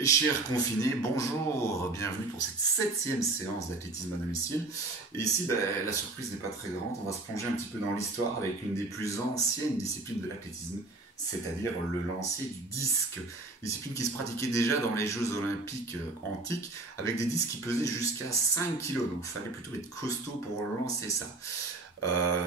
Et chers confinés, bonjour, bienvenue pour cette 7e séance d'athlétisme à domicile. Et ici, la surprise n'est pas très grande, on va se plonger un petit peu dans l'histoire avec une des plus anciennes disciplines de l'athlétisme, c'est-à-dire le lancer du disque. Discipline qui se pratiquait déjà dans les Jeux Olympiques antiques, avec des disques qui pesaient jusqu'à 5 kg, donc il fallait plutôt être costaud pour lancer ça.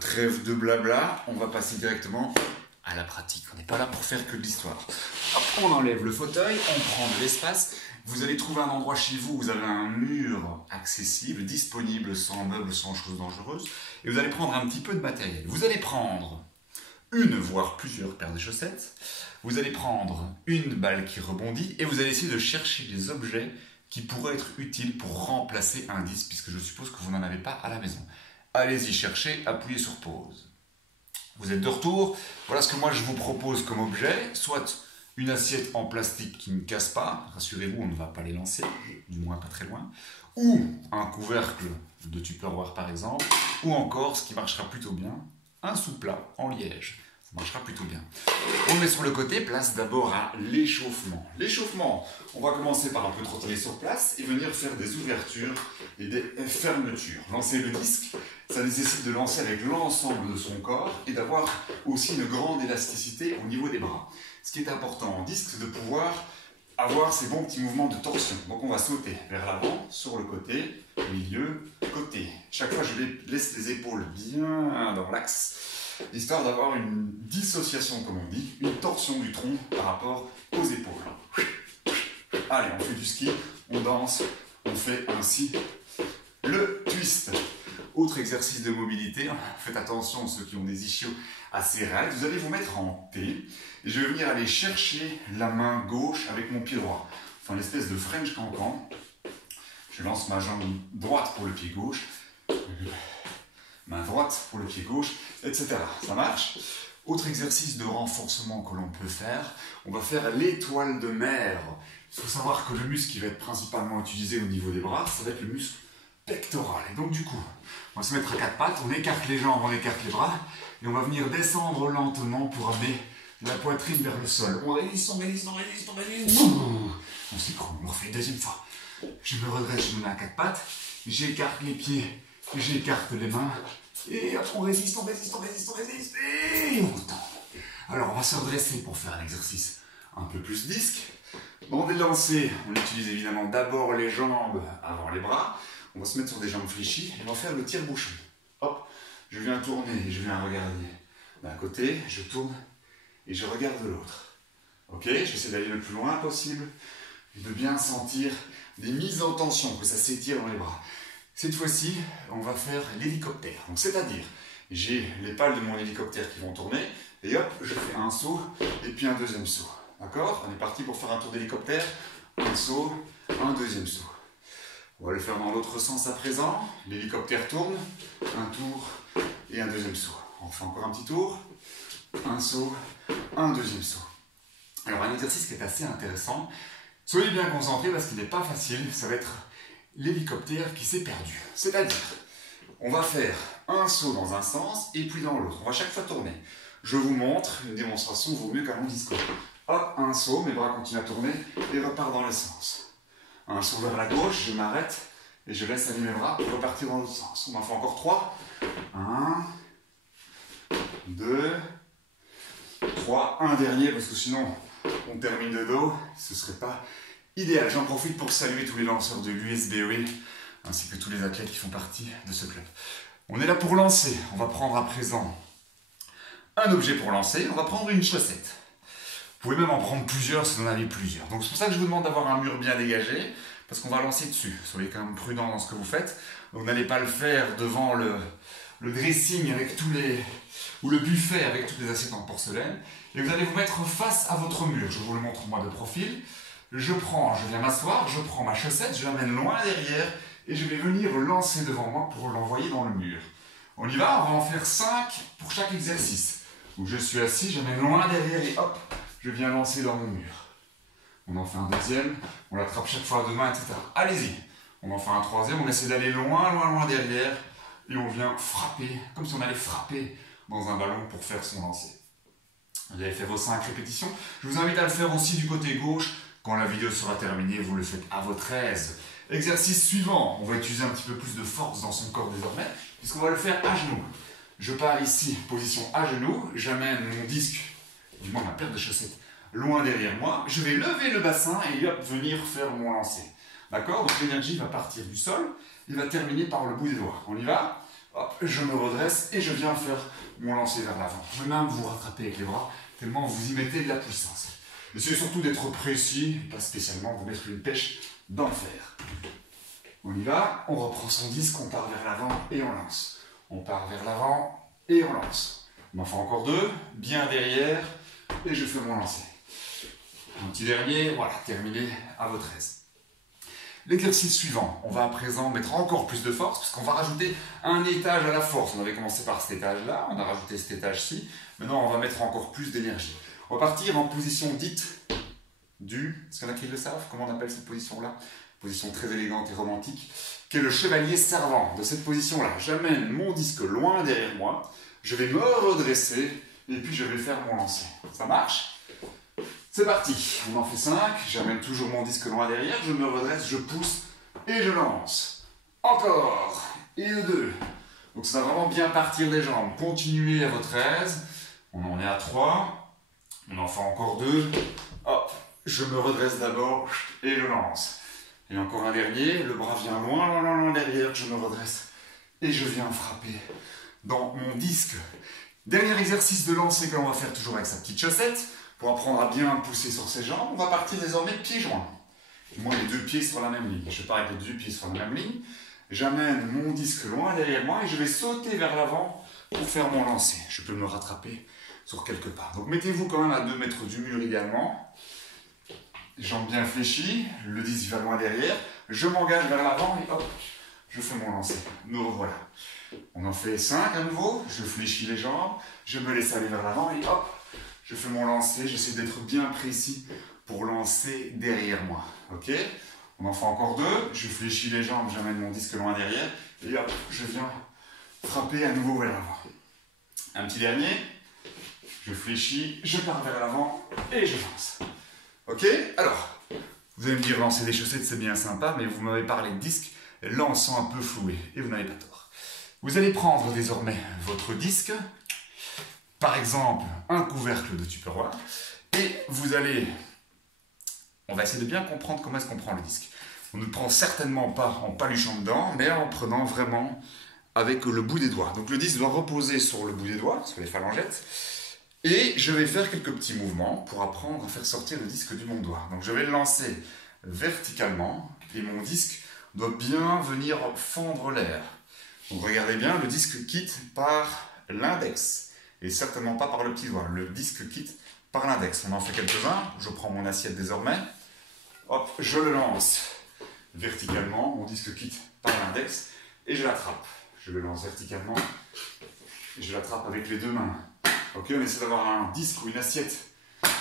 Trêve de blabla, on va passer directement à la pratique. On n'est pas là pour faire que de l'histoire. On enlève le fauteuil, on prend de l'espace. Vous allez trouver un endroit chez vous où vous avez un mur accessible, disponible, sans meubles, sans choses dangereuses. Et vous allez prendre un petit peu de matériel. Vous allez prendre une, voire plusieurs paires de chaussettes. Vous allez prendre une balle qui rebondit et vous allez essayer de chercher des objets qui pourraient être utiles pour remplacer un disque, puisque je suppose que vous n'en avez pas à la maison. Allez-y chercher, appuyez sur pause. Vous êtes de retour, voilà ce que moi je vous propose comme objet, soit une assiette en plastique qui ne casse pas, rassurez-vous on ne va pas les lancer, du moins pas très loin, ou un couvercle de Tupperware par exemple, ou encore, ce qui marchera plutôt bien, un sous-plat en liège, ça marchera plutôt bien. On le met sur le côté, place d'abord à l'échauffement. L'échauffement, on va commencer par un peu trotter sur place et venir faire des ouvertures et des fermetures. Lancer le disque, ça nécessite de lancer avec l'ensemble de son corps et d'avoir aussi une grande élasticité au niveau des bras. Ce qui est important en disque, c'est de pouvoir avoir ces bons petits mouvements de torsion. Donc on va sauter vers l'avant, sur le côté, milieu, côté. Chaque fois, je laisse les épaules bien dans l'axe, histoire d'avoir une dissociation, comme on dit, une torsion du tronc par rapport aux épaules. Allez, on fait du ski, on danse, on fait ainsi le twist. Autre exercice de mobilité, faites attention ceux qui ont des ischios assez raides, vous allez vous mettre en T et je vais venir aller chercher la main gauche avec mon pied droit. Enfin, l'espèce de French cancan. Je lance ma jambe droite pour le pied gauche, main droite pour le pied gauche, etc. Ça marche? Autre exercice de renforcement que l'on peut faire, on va faire l'étoile de mer. Il faut savoir que le muscle qui va être principalement utilisé au niveau des bras, ça va être le muscle pectoral. Et donc du coup, on va se mettre à quatre pattes, on écarte les jambes, on écarte les bras, et on va venir descendre lentement pour amener la poitrine vers le sol. On résiste, on résiste, on résiste, on résiste. On s'écroule, on refait une deuxième fois. Je me redresse, je me mets à quatre pattes, j'écarte les pieds, j'écarte les mains, et on résiste, on résiste, on résiste, on résiste, et on tend. Alors on va se redresser pour faire un exercice un peu plus disque. Dans des lancers, on utilise évidemment d'abord les jambes avant les bras. On va se mettre sur des jambes fléchies et on va faire le tire-bouchon. Hop, je viens tourner et je viens regarder d'un côté, je tourne et je regarde de l'autre. Ok, j'essaie d'aller le plus loin possible et de bien sentir des mises en tension, que ça s'étire dans les bras. Cette fois-ci, on va faire l'hélicoptère. Donc c'est-à-dire, j'ai les pales de mon hélicoptère qui vont tourner et hop, je fais un saut et puis un deuxième saut. D'accord? On est parti pour faire un tour d'hélicoptère, un saut, un deuxième saut. On va le faire dans l'autre sens à présent. L'hélicoptère tourne, un tour et un deuxième saut. On fait encore un petit tour, un saut, un deuxième saut. Alors un exercice qui est assez intéressant. Soyez bien concentrés parce qu'il n'est pas facile. Ça va être l'hélicoptère qui s'est perdu. C'est-à-dire, on va faire un saut dans un sens et puis dans l'autre. On va chaque fois tourner. Je vous montre, une démonstration vaut mieux qu'un long discours. Hop, un saut, mes bras continuent à tourner et repart dans le sens. Un saut vers la gauche, je m'arrête et je laisse aller mes bras pour repartir dans l'autre sens. On en fait encore 3. 1, 2, 3. Un dernier parce que sinon on termine de dos. Ce ne serait pas idéal. J'en profite pour saluer tous les lanceurs de l'USBOE ainsi que tous les athlètes qui font partie de ce club. On est là pour lancer. On va prendre à présent un objet pour lancer. On va prendre une chaussette. Vous pouvez même en prendre plusieurs si vous en avez plusieurs. Donc c'est pour ça que je vous demande d'avoir un mur bien dégagé, parce qu'on va lancer dessus. Soyez quand même prudent dans ce que vous faites. Donc n'allez pas le faire devant le dressing avec ou le buffet avec toutes les assiettes en porcelaine. Et vous allez vous mettre face à votre mur. Je vous le montre moi de profil. Je viens m'asseoir, je prends ma chaussette, je l'amène loin derrière et je vais venir lancer devant moi pour l'envoyer dans le mur. On y va, on va en faire 5 pour chaque exercice. Où je suis assis, j'amène loin derrière et hop, je viens lancer dans mon mur. On en fait un deuxième, on l'attrape chaque fois à deux mains, etc. Allez-y. On en fait un troisième, on essaie d'aller loin, loin, loin derrière. Et on vient frapper, comme si on allait frapper dans un ballon pour faire son lancer. Vous avez fait vos 5 répétitions. Je vous invite à le faire aussi du côté gauche, Quand la vidéo sera terminée, vous le faites à votre aise. Exercice suivant, on va utiliser un petit peu plus de force dans son corps désormais, puisqu'on va le faire à genoux. Je pars ici, position à genoux, j'amène mon disque, du moins ma paire de chaussettes, loin derrière moi. Je vais lever le bassin et hop, venir faire mon lancer. D'accord? Donc l'énergie va partir du sol et va terminer par le bout des doigts. On y va? Hop, je me redresse et je viens faire mon lancer vers l'avant. Vous pouvez même vous rattraper avec les bras, tellement vous y mettez de la puissance. Essayez surtout d'être précis, pas spécialement vous mettre une pêche dans le fer. On y va, on reprend son disque, on part vers l'avant et on lance. On part vers l'avant et on lance. On en fait encore deux, bien derrière, et je fais mon lancer. Un petit dernier, voilà, terminé à votre aise. L'exercice suivant, on va à présent mettre encore plus de force, parce qu'on va rajouter un étage à la force. On avait commencé par cet étage-là, on a rajouté cet étage-ci. Maintenant, on va mettre encore plus d'énergie. On va partir en position dite du... Est-ce qu'il y en a qui le savent? Comment on appelle cette position-là? Position très élégante et romantique, qui est le chevalier servant. De cette position-là, j'amène mon disque loin derrière moi, je vais me redresser, et puis je vais faire mon lancer. Ça marche? C'est parti, on en fait 5, j'amène toujours mon disque loin derrière, je me redresse, je pousse et je lance. Encore, et le 2. Donc ça va vraiment bien partir les jambes. Continuez à votre aise, on en est à 3, on en fait encore 2. Hop, je me redresse d'abord et je lance. Et encore un dernier, le bras vient loin, loin, loin derrière, je me redresse et je viens frapper dans mon disque. Dernier exercice de lancer que l'on va faire toujours avec sa petite chaussette. Pour apprendre à bien pousser sur ses jambes, on va partir désormais pieds joints. Moi, les deux pieds sur la même ligne. Je pars avec les deux pieds sur la même ligne. J'amène mon disque loin derrière moi et je vais sauter vers l'avant pour faire mon lancer. Je peux me rattraper sur quelques pas. Donc mettez-vous quand même à 2 mètres du mur idéalement. Jambes bien fléchies, le disque va loin derrière. Je m'engage vers l'avant et hop, je fais mon lancer. Nous revoilà. On en fait 5 à nouveau. Je fléchis les jambes, je me laisse aller vers l'avant et hop, je fais mon lancer, j'essaie d'être bien précis pour lancer derrière moi. Ok? On en fait encore 2. Je fléchis les jambes, j'amène mon disque loin derrière. Et hop, je viens frapper à nouveau vers l'avant. Un petit dernier. Je fléchis, je pars vers l'avant et je lance. Ok? Alors, vous allez me dire lancer des chaussettes, c'est bien sympa, mais vous m'avez parlé de disque, lançant un peu floué. Et vous n'avez pas tort. Vous allez prendre désormais votre disque. Par exemple, un couvercle de Tupperware, et vous allez... On va essayer de bien comprendre comment est-ce qu'on prend le disque. On ne le prend certainement pas en paluchant dedans, mais en prenant vraiment avec le bout des doigts. Donc le disque doit reposer sur le bout des doigts, sur les phalangettes, et je vais faire quelques petits mouvements pour apprendre à faire sortir le disque du bon doigt. Donc je vais le lancer verticalement, et mon disque doit bien venir fendre l'air. Donc regardez bien, le disque quitte par l'index. Et certainement pas par le petit doigt. Le disque quitte par l'index. On en fait quelques-uns. Je prends mon assiette désormais. Hop, je le lance verticalement. Mon disque quitte par l'index et je l'attrape. Je le lance verticalement et je l'attrape avec les 2 mains. Ok, on essaie d'avoir un disque ou une assiette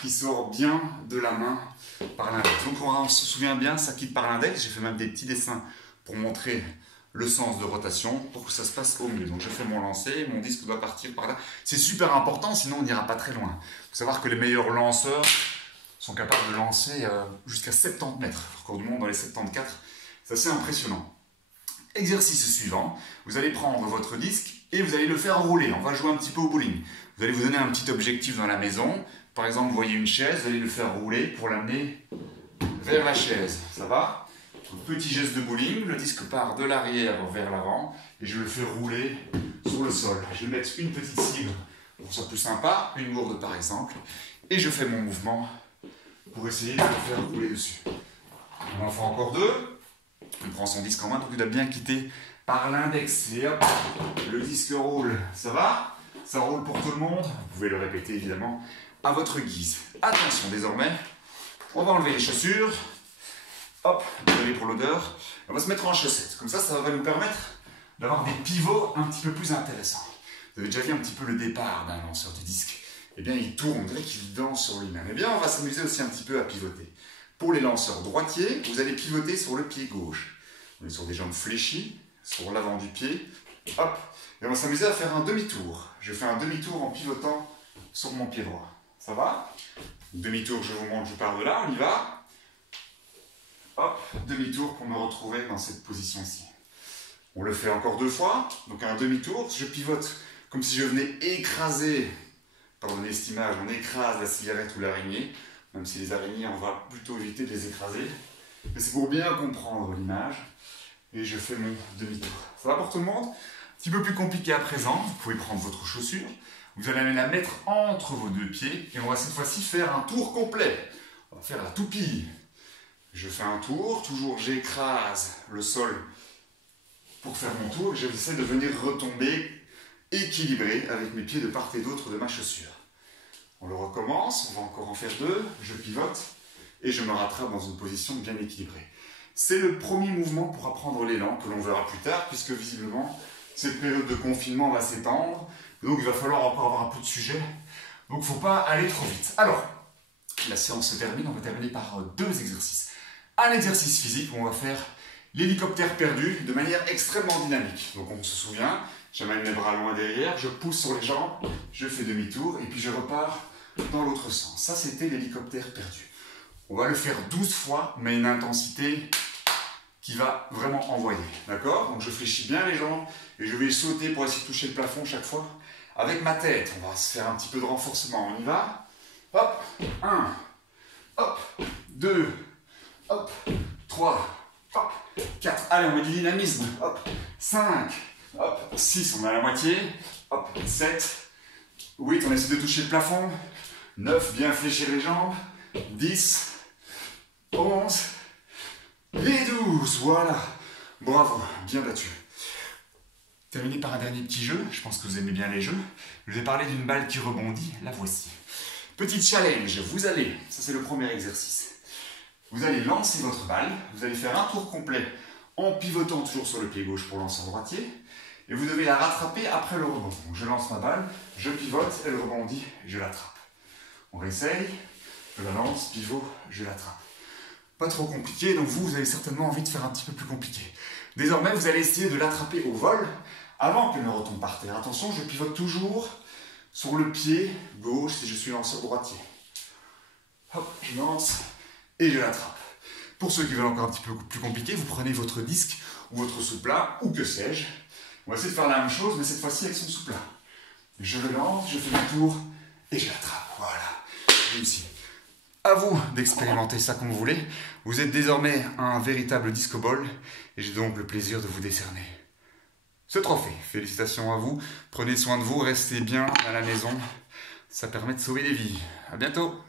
qui sort bien de la main par l'index. Donc on se souvient bien, ça quitte par l'index. J'ai fait même des petits dessins pour montrer le sens de rotation pour que ça se passe au mieux. Donc je fais mon lancer, mon disque doit partir par là. C'est super important, sinon on n'ira pas très loin. Il faut savoir que les meilleurs lanceurs sont capables de lancer jusqu'à 70 mètres. Le record du monde dans les 74, c'est assez impressionnant. Exercice suivant, vous allez prendre votre disque et vous allez le faire rouler. On va jouer un petit peu au bowling. Vous allez vous donner un petit objectif dans la maison. Par exemple, vous voyez une chaise, vous allez le faire rouler pour l'amener vers la chaise. Ça va ? Petit geste de bowling, le disque part de l'arrière vers l'avant et je le fais rouler sur le sol. Je vais mettre une petite cible pour que ce soit plus sympa, une gourde par exemple, et je fais mon mouvement pour essayer de le faire rouler dessus. On en fait encore 2. On prend son disque en main, donc il doit bien quitter par l'index et hop, le disque roule. Ça va? Ça roule pour tout le monde. Vous pouvez le répéter évidemment à votre guise. Attention désormais, on va enlever les chaussures. Hop, désolé pour l'odeur. On va se mettre en chaussettes. Comme ça va nous permettre d'avoir des pivots un petit peu plus intéressants. Vous avez déjà vu un petit peu le départ d'un lanceur de disque. Eh bien, il tourne, on dirait qu'il danse sur lui-même. Eh bien, on va s'amuser aussi un petit peu à pivoter. Pour les lanceurs droitiers, vous allez pivoter sur le pied gauche. On est sur des jambes fléchies, sur l'avant du pied. Hop, et on va s'amuser à faire un demi-tour. Je fais un demi-tour en pivotant sur mon pied droit. Ça va? Demi-tour, je vous montre, je pars de là, on y va. hop, demi-tour pour me retrouver dans cette position-ci. On le fait encore 2 fois, donc un demi-tour, je pivote comme si je venais écraser, pardonnez cette image, on écrase la cigarette ou l'araignée, même si les araignées, on va plutôt éviter de les écraser. Mais c'est pour bien comprendre l'image, et je fais mon demi-tour. Ça va pour tout le monde? Un petit peu plus compliqué à présent, vous pouvez prendre votre chaussure, vous allez la mettre entre vos 2 pieds, et on va cette fois-ci faire un tour complet. On va faire la toupie. Je fais un tour, toujours j'écrase le sol pour faire mon tour, et j'essaie de venir retomber équilibré avec mes pieds de part et d'autre de ma chaussure. On le recommence, on va encore en faire 2, je pivote, et je me rattrape dans une position bien équilibrée. C'est le premier mouvement pour apprendre l'élan que l'on verra plus tard, puisque visiblement, cette période de confinement va s'étendre, donc il va falloir encore avoir un peu de sujet, donc il ne faut pas aller trop vite. Alors, la séance se termine, on va terminer par 2 exercices. Un exercice physique où on va faire l'hélicoptère perdu de manière extrêmement dynamique. Donc on se souvient, j'amène les bras loin derrière, je pousse sur les jambes, je fais demi-tour et puis je repars dans l'autre sens. Ça, c'était l'hélicoptère perdu. On va le faire 12 fois, mais une intensité qui va vraiment envoyer. D'accord? Donc je fléchis bien les jambes et je vais sauter pour essayer de toucher le plafond chaque fois avec ma tête. On va se faire un petit peu de renforcement. On y va? Hop, 1, hop, 2, hop, 3, hop, 4. Allez, on met du dynamisme. Hop, 5, hop, 6, on est à la moitié. Hop, 7, 8, on essaie de toucher le plafond. 9, bien fléchir les jambes. 10, 11, et 12. Voilà. Bravo, bien battu. Terminé par un dernier petit jeu. Je pense que vous aimez bien les jeux. Je vous ai parlé d'une balle qui rebondit. La voici. Petit challenge. Vous allez, ça c'est le premier exercice. Vous allez lancer votre balle. Vous allez faire un tour complet en pivotant toujours sur le pied gauche pour lancer en droitier. Et vous devez la rattraper après le rebond. Donc je lance ma balle, je pivote, elle rebondit, je l'attrape. On réessaye. Je la lance, pivot, je l'attrape. Pas trop compliqué, donc vous avez certainement envie de faire un petit peu plus compliqué. Désormais, vous allez essayer de l'attraper au vol avant qu'elle ne retombe par terre. Attention, je pivote toujours sur le pied gauche si je suis lanceur droitier. Hop, je lance et je l'attrape. Pour ceux qui veulent encore un petit peu plus compliqué, vous prenez votre disque ou votre sous-plat, ou que sais-je. On va essayer de faire la même chose, mais cette fois-ci avec son sous-plat. Je le lance, je fais mon tour et je l'attrape. Voilà, réussi. À vous d'expérimenter ça comme vous voulez. Vous êtes désormais un véritable disco ball et j'ai donc le plaisir de vous décerner ce trophée. Félicitations à vous. Prenez soin de vous, restez bien à la maison. Ça permet de sauver des vies. À bientôt.